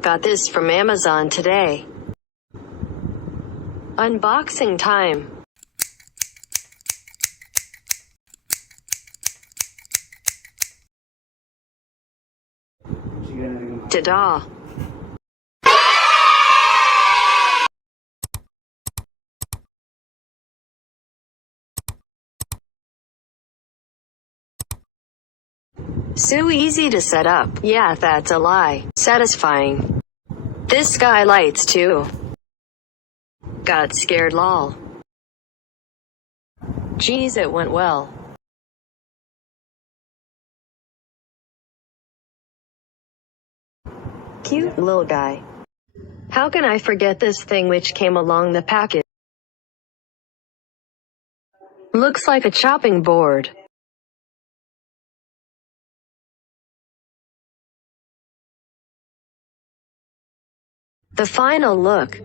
Got this from Amazon today. Unboxing time. Ta-da! So easy to set up. Yeah, that's a lie. Satisfying. This guy lights too. Got scared lol. Geez, it went well. Cute little guy. How can I forget this thing which came along the package? Looks like a chopping board. The final look.